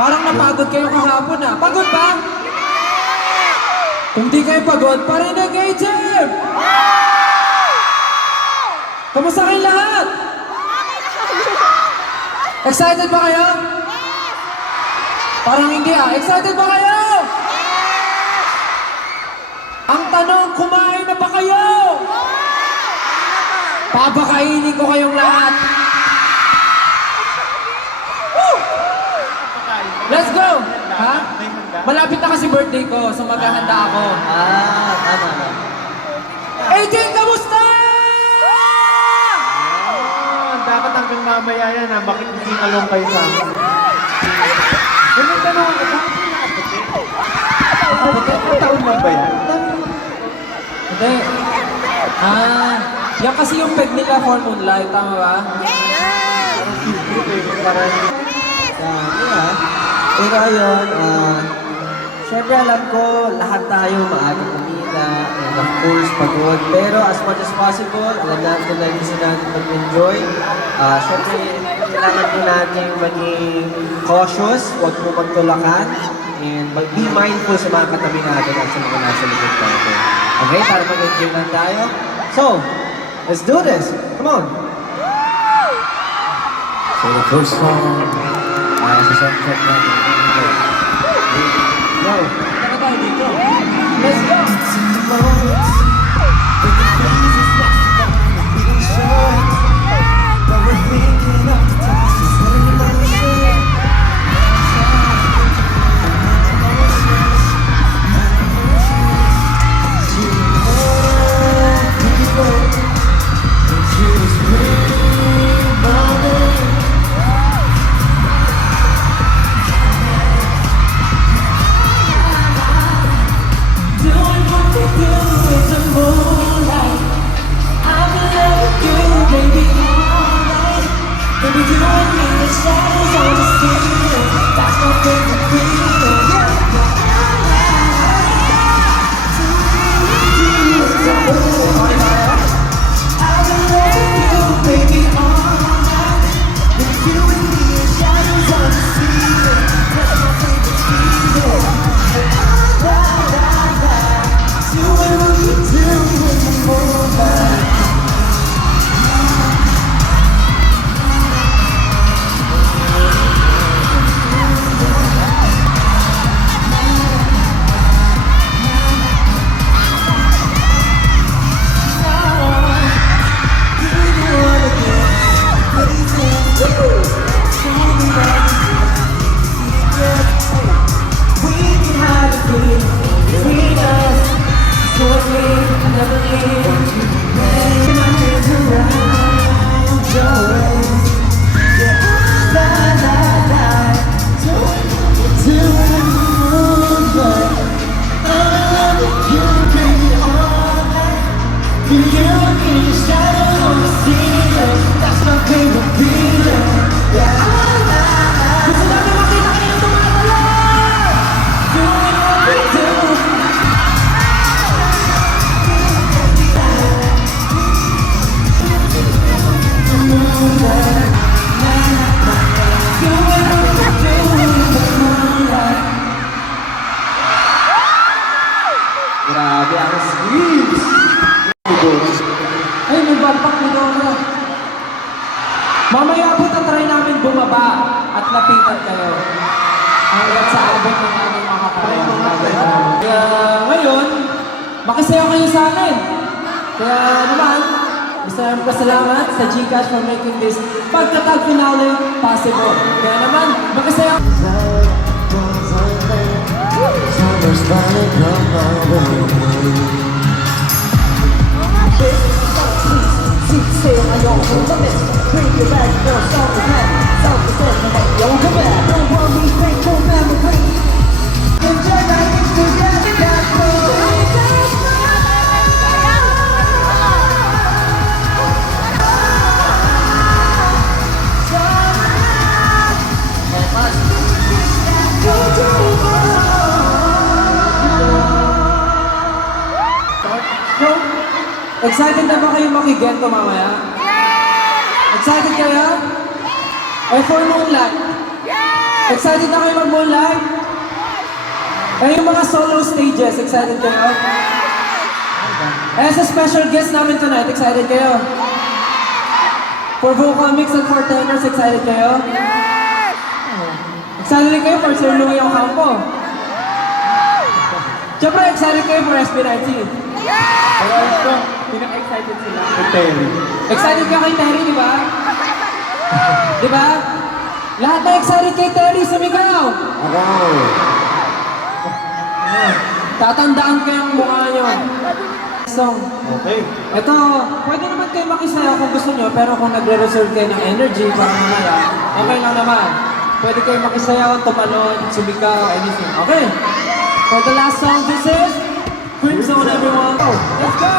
Parang napagod kayo kahapon ah. Pagod ba? Kung di kayo pagod, parinig kayo, team! Kamusta kayong lahat? Excited ba kayo? Parang hindi ah. Excited ba kayo? Ang tanong, kumain na ba kayo? Papakainin ko kayong lahat. Woo! Let's go! Ha? Malapit na kasi birthday ko, so maghahanda ako. Tama. 18, kamusta? Dapat hanggang mamaya yan ha. Bakit hindi kalong kayo sa akin? May tanong ako, bakit yung nakaputi? Taon lang ba yan? Hindi. Yan kasi yung peg nila for Moonlight, tama ba? Dami Pero ayun, syempre alam ko, lahat tayo maaga kumita, and of course, pagod. Pero as much as possible, alam natin na gusto natin mag-enjoy. Syempre, kailangan po natin maging cautious, huwag po magtulakan, and be mindful sa mga katabi natin at sa mga nasa likod natin. Okay, para mag-enjoy lang tayo. So, let's do this! Come on! So the first song, sa soundtrack natin, Go! Tama tayo dito. Let's go! Grabe, ang sweet! Ay, may backpack ni Dora. Mamaya po tatry namin bumaba at lapitan kayo. Hanggang sa abot ng aming makakarayan. Kaya ngayon, makisaya kayo sa akin. Kaya naman, gusto namin pasalamat sa Gcash for making this pagtatag finale possible. Kaya naman, makisaya. Summer's finally come my way. Say I don't hold it. Bring you back for self-defense. Self-defense, and then you'll come back. Don't worry, grateful memory. Enjoy life together, that's Excited na ba kayo makigento mamaya? Excited kayo? Or for Moonlight? Excited na kayo mag-moonlight? Eh, yung mga solo stages, excited kayo? Eh, sa special guest namin tonight, excited kayo? For vocal mix and for tenors, excited kayo? Excited rin kayo for Sir Louie Ocampo? Siyempre, excited kayo for SB19? Pero ito, pinaka-excited sila kay Terry. Excited ka kay Terry, di ba? Di ba? Lahat na excited kay Terry, sumigaw! Tatandaan ko yung mukha nyo. Song. Okay. Ito, pwede naman kayo makisayaw kung gusto nyo, pero kung nagre-reserve kayo ng energy para mamaya, okay lang naman. Pwede kayo makisayaw, tumalon, sumigaw, anything. Okay? For the last song, this is Cream Zone, everyone. Let's go!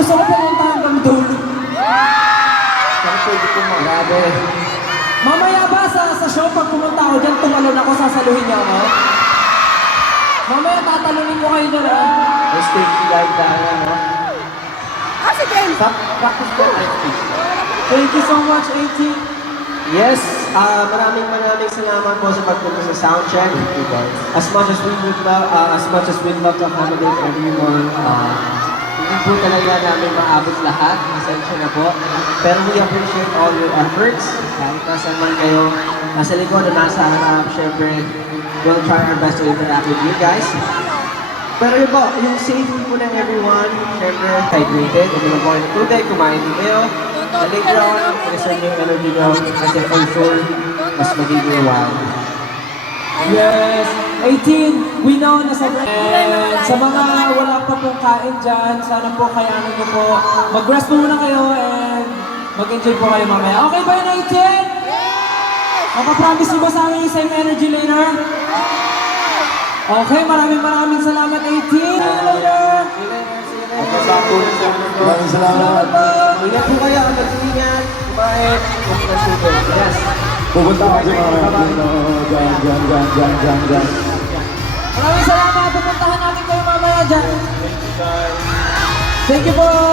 Gusto ko pumunta hanggang dulo. Grabe. Mamaya ba sa show, pag pumunta ako dyan, tumalon ako, sasaluhin niyo ako? Mamaya tatalunin ko kayo dyan, ha? May stage live na ano. Practice ko, Thank you so much, 18. Yes, maraming salamat po sa pagpunta sa soundcheck. As much as we would love to accommodate everyone, hindi po talaga namin maabot lahat. Asensya na po. Pero we appreciate all your efforts. Kahit nasan man kayo, nasa likod o nasa harap, syempre, we'll try our best to interact with you guys. Pero yun po, yung safety po ng everyone, syempre, hydrated, uminom po kayo ng tubig, kumain din kayo. And later on, reserve yung energy nyo kasi for sure, mas magiging wild. Yes, 18, we know na sobrang... And sa mga wala pa pong kain dyan, sana po kayanin niyo po. Mag-rest po muna kayo and mag-enjoy po kayo mamaya. Okay ba yun, 18? Yes! Makapromise niyo ba sa amin yung same energy later? Okay, maraming salamat, 18. See you later. Maraming salamat. Salamat po. Ingat po kayo, mag-ingat, kumain, huwag na sugar. Yes. Pupunta ako sa mga Pilipino. Diyan. Maraming salamat. Pupuntahan natin kayo mamaya dyan. Thank you po.